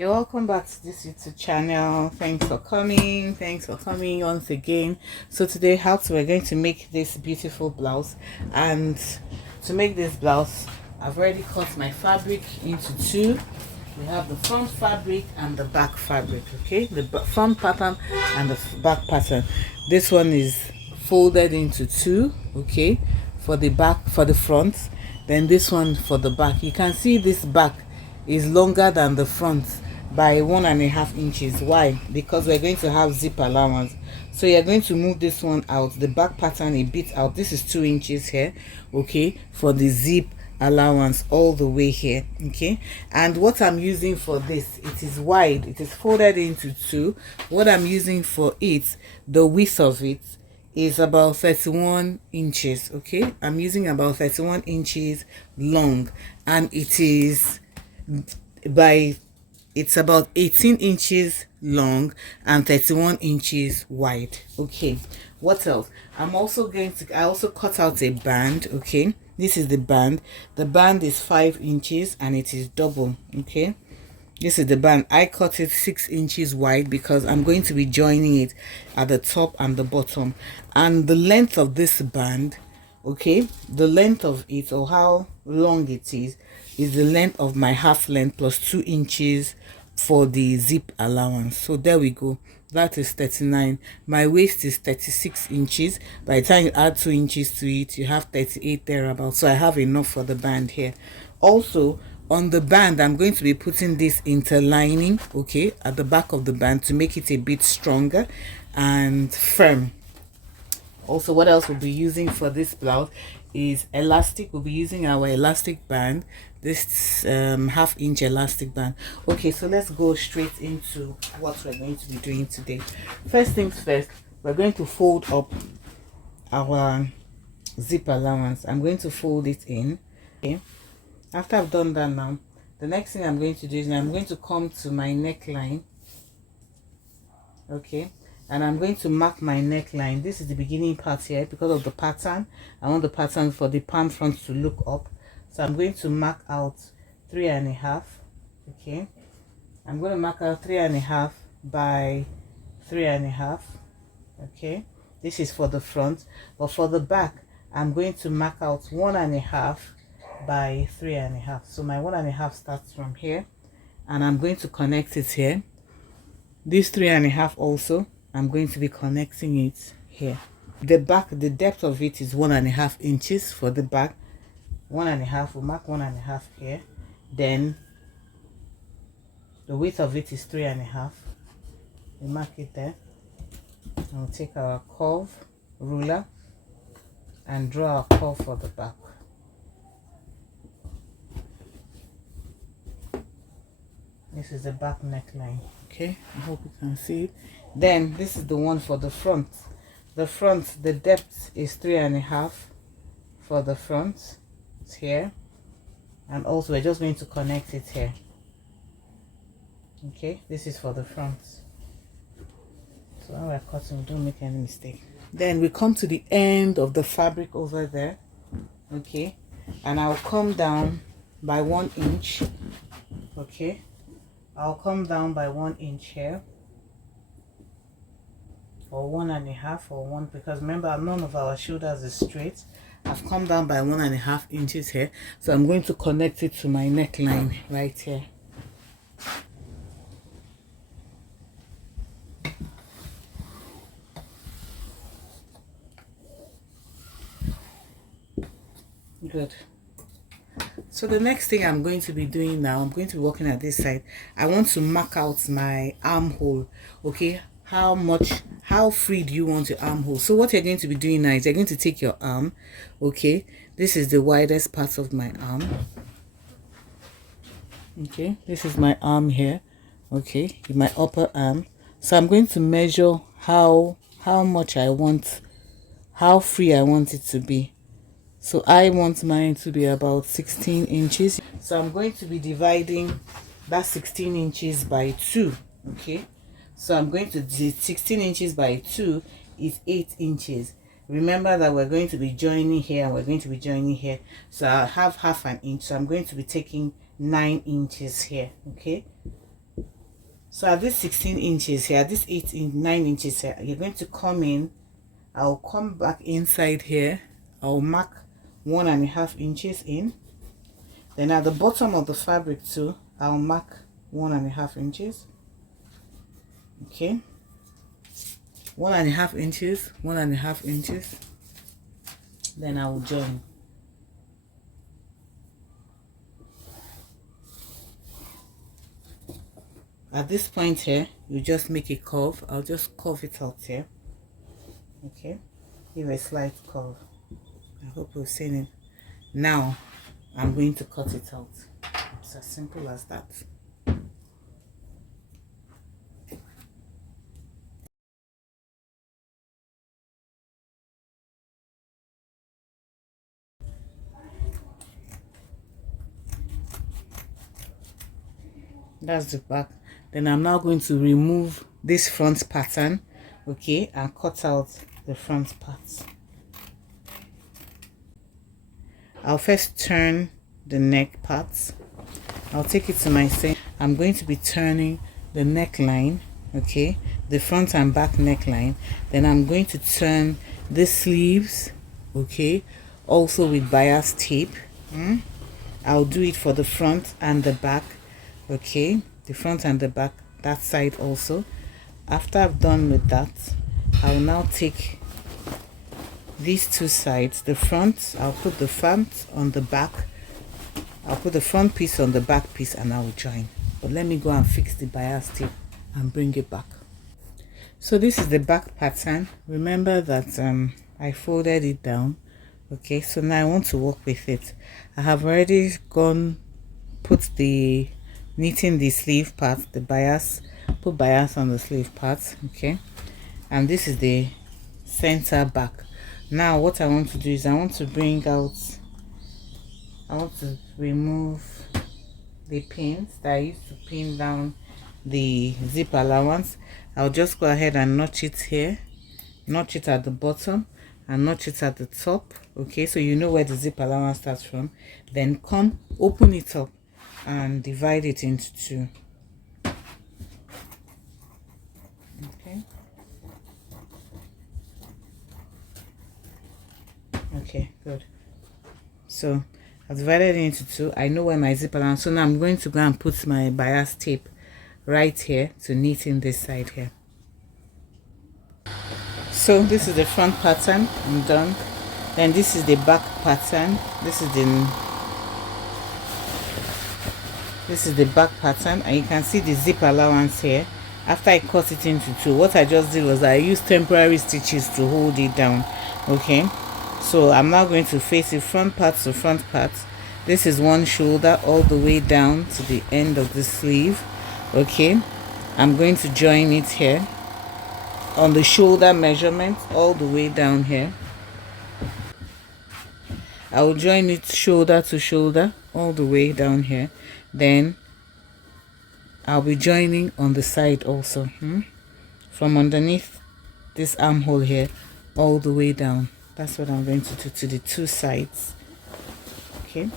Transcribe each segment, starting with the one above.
You're welcome back to this YouTube channel. Thanks for coming once again. So today we're going to make this beautiful blouse, and to make this blouse I've already cut my fabric into two. We have the front fabric and the back fabric. Okay, the front pattern and the back pattern. This one is folded into two, okay, for the back, for the front, then this one for the back. You can see this back is longer than the front by 1.5 inches. Why? Because we're going to have zip allowance, so you're going to move this one out, the back pattern, a bit out. This is 2 inches here, okay, for the zip allowance all the way here. Okay, and what I'm using for this, it is wide, it is folded into two. What I'm using for it, the width of it is about 31 inches. Okay, I'm using about 31 inches long, and it is by it's about 18 inches long and 31 inches wide. Okay, what else? I also cut out a band. Okay, this is the band. The band is 5 inches and it is double. Okay, this is the band. I cut it 6 inches wide because I'm going to be joining it at the top and the bottom. And the length of this band, okay, the length of it, or how long it is the length of my half length plus 2 inches for the zip allowance. So there we go, that is 39. My waist is 36 inches. By the time you add 2 inches to it, you have 38 thereabouts. So I have enough for the band here. Also, on the band, I'm going to be putting this interlining, okay, at the back of the band to make it a bit stronger and firm. Also, what else we'll be using for this blouse is elastic. We'll be using our elastic band, this 1/2 inch elastic band. Okay, so let's go straight into what we're going to be doing today. First things first, we're going to fold up our zip allowance. I'm going to fold it in. Okay, after I've done that, now the next thing I'm going to do is I'm going to come to my neckline. Okay, and I'm going to mark my neckline. This is the beginning part here. Because of the pattern, I want the pattern for the palm front to look up, so I'm going to mark out 3.5. okay, I'm going to mark out 3.5 by 3.5. okay, this is for the front, but for the back I'm going to mark out 1.5 by 3.5. so my 1.5 starts from here, and I'm going to connect it here. This 3.5 also, I'm going to be connecting it here. The back, the depth of it is 1.5 inches for the back. 1.5, we'll mark 1.5 here. Then the width of it is 3.5. We mark it there. And we'll take our curve ruler and draw our curve for the back. This is the back neckline. Okay, I hope you can see it. Then this is the one for the front. The front, the depth is 3.5 for the front. It's here, and also we're just going to connect it here. Okay, this is for the front. So when we're cutting, don't make any mistake. Then we come to the end of the fabric over there. Okay, and I'll come down by 1 inch. Okay, I'll come down by 1 inch here, or 1.5, or 1, because remember none of our shoulders is straight. I've come down by 1.5 inches here, so I'm going to connect it to my neckline right here. Good. So the next thing I'm going to be doing now, I'm going to be working at this side. I want to mark out my armhole. Okay, how free do you want your armhole? So what you're going to be doing now is you're going to take your arm. Okay, this is the widest part of my arm. Okay, this is my arm here. Okay, my upper arm. So I'm going to measure how much I want, how free I want it to be. So I want mine to be about 16 inches. So I'm going to be dividing that 16 inches by 2. Okay, so I'm going to do 16 inches by 2 is 8 inches. Remember that we're going to be joining here and we're going to be joining here. So I have 1/2 inch. So I'm going to be taking 9 inches here. Okay, So at this 16 inches here, this 9 inches here, you're going to come in. I'll come back inside here. I'll mark 1.5 inches in. Then at the bottom of the fabric too, I'll mark 1.5 inches. Okay, 1.5 inches, 1.5 inches. Then I will join. At this point here, you just make a curve. I'll just curve it out here. Okay, give a slight curve. I hope you've seen it. Now I'm going to cut it out. It's as simple as that. That's the back. Then I'm now going to remove this front pattern, okay, and cut out the front parts. I'll first turn the neck parts. I'll take it to my side. I'm going to be turning the neckline, okay, the front and back neckline. Then I'm going to turn the sleeves, okay, also with bias tape. I'll do it for the front and the back, okay, the front and the back, that side also. After I've done with that, I'll now take these two sides. The front, I'll put the front on the back. I'll put the front piece on the back piece and I'll join. But let me go and fix the bias tape and bring it back. So this is the back pattern. Remember that I folded it down. Okay, so now I want to work with it. I have already put the knitting the sleeve part, the bias, put bias on the sleeve part, okay, and this is the center back. Now what I want to do is I want to remove the pins that I used to pin down the zip allowance. I'll just go ahead and notch it here, notch it at the bottom and notch it at the top, okay, so you know where the zip allowance starts from. Then come open it up and divide it into two. Okay, okay, good. So I've divided it into two. I know where my zip allowance, so now I'm going to go and put my bias tape right here to knit in this side here. So this is the front pattern, I'm done. Then this is the back pattern. This is the back pattern, and you can see the zip allowance here. After I cut it into two, what I just did was I used temporary stitches to hold it down. Okay, so I'm now going to face it front part to front part. This is one shoulder all the way down to the end of the sleeve. Okay, I'm going to join it here on the shoulder measurement all the way down here. I will join it shoulder to shoulder all the way down here. Then I'll be joining on the side also, from underneath this armhole here all the way down. That's what I'm going to do to the two sides. Okay,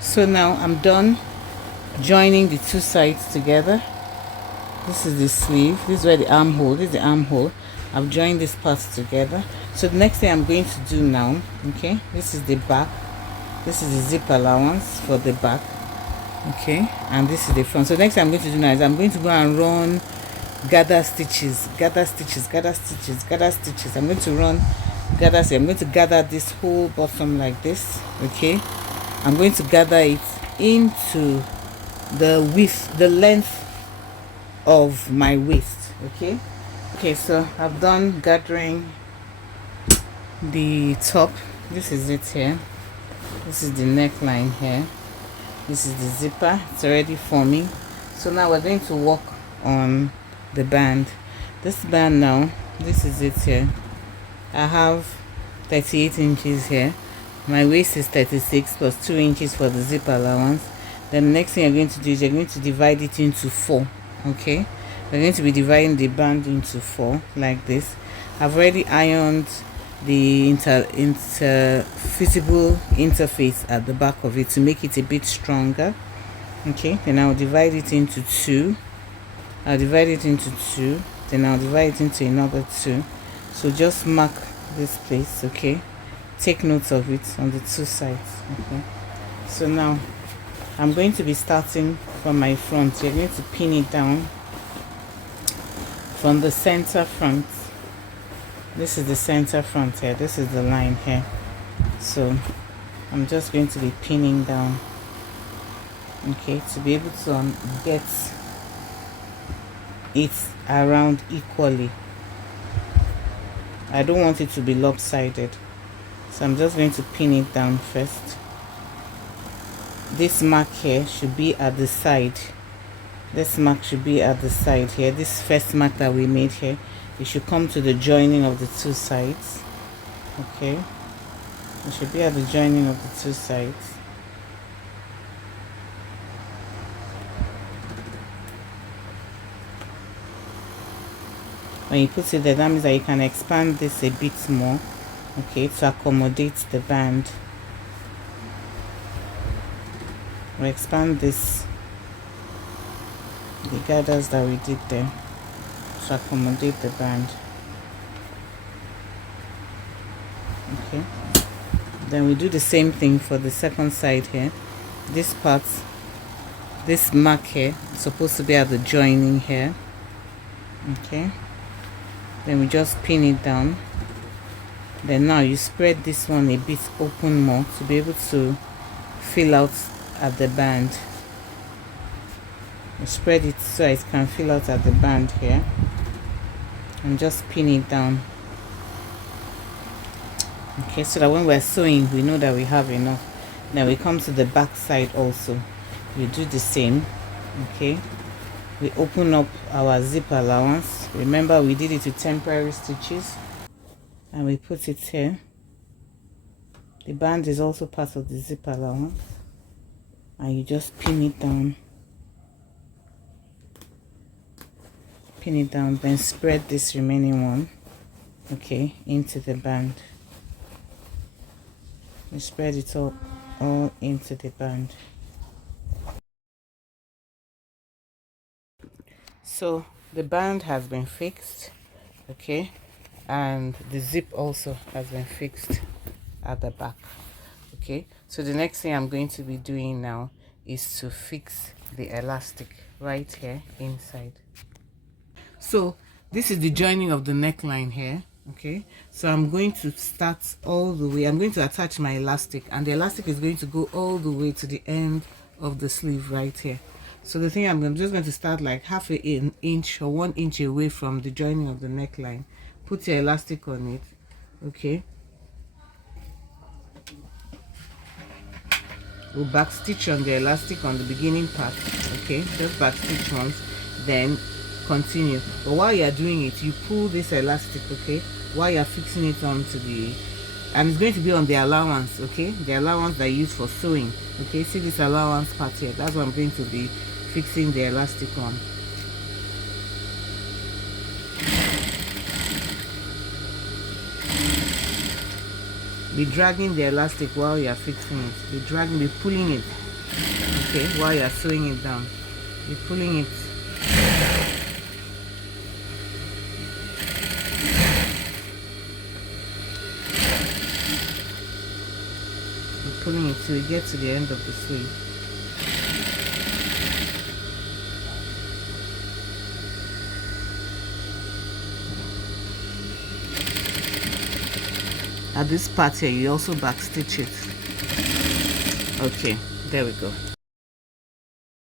so now I'm done joining the two sides together. This is the sleeve, this is where the armhole, this is the armhole. I've joined these parts together. So the next thing I'm going to do now, okay, this is the back, this is the zip allowance for the back, okay, and this is the front. So next thing I'm going to do now is I'm going to go and run gather stitches, gather stitches, gather stitches, gather stitches. I'm going to run gather stitches. I'm going to gather this whole bottom like this, okay. I'm going to gather it into the width, the length of my waist, okay. Okay, so I've done gathering the top. This is it here. This is the neckline here. This is the zipper. It's already forming. So now we're going to work on the band. This band now, this is it here. I have 38 inches here. My waist is 36 plus 2 inches for the zip allowance. Then the next thing you're going to do is you're going to divide it into 4, okay. We're going to be dividing the band into 4 like this. I've already ironed the visible interface at the back of it to make it a bit stronger, Okay, then I'll divide it into two. I'll divide it into two, then I'll divide it into another two. So just mark this place, okay? Take note of it on the two sides, okay? So now I'm going to be starting from my front. You're going to pin it down from the center front. This is the center front here, this is the line here. So I'm just going to be pinning down, okay, to be able to get it around equally. I don't want it to be lopsided, so I'm just going to pin it down first. This mark here should be at the side. This mark should be at the side here. This first mark that we made here, it should come to the joining of the two sides, okay? It should be at the joining of the two sides. When you put it there, that means that you can expand this a bit more, okay, to accommodate the band. We expand this, the gathers that we did there, to accommodate the band. Okay, then we do the same thing for the second side here. This part, this mark here is supposed to be at the joining here, okay? Then we just pin it down. Then now you spread this one a bit open more to be able to fill out at the band. You spread it so it can fill out at the band here, and just pin it down, okay, so that when we're sewing we know that we have enough. Then we come to the back side also, we do the same, okay? We open up our zip allowance. Remember we did it with temporary stitches, and we put it here. The band is also part of the zip allowance, and you just pin it down. Pin it down, then spread this remaining one, okay, into the band. You spread it all into the band. So the band has been fixed, okay, and the zip also has been fixed at the back, okay? So the next thing I'm going to be doing now is to fix the elastic right here inside. So this is the joining of the neckline here, okay? So I'm going to start all the way. I'm going to attach my elastic, and the elastic is going to go all the way to the end of the sleeve right here. So the thing, I'm just going to start like half an inch or 1 inch away from the joining of the neckline. Put your elastic on it, okay? We'll back stitch on the elastic on the beginning part, okay? Just back stitch once, then continue. But while you're doing it, you pull this elastic, okay, while you're fixing it onto the, and it's going to be on the allowance, okay, the allowance that I use for sewing, okay? See this allowance part here, that's what I'm going to be fixing the elastic on. Be dragging the elastic while you're fixing it. Be dragging, be pulling it, okay, while you're sewing it down. Be pulling it. Be pulling it till you get to the end of the sleeve. At this part here, you also back stitch it. Okay, there we go.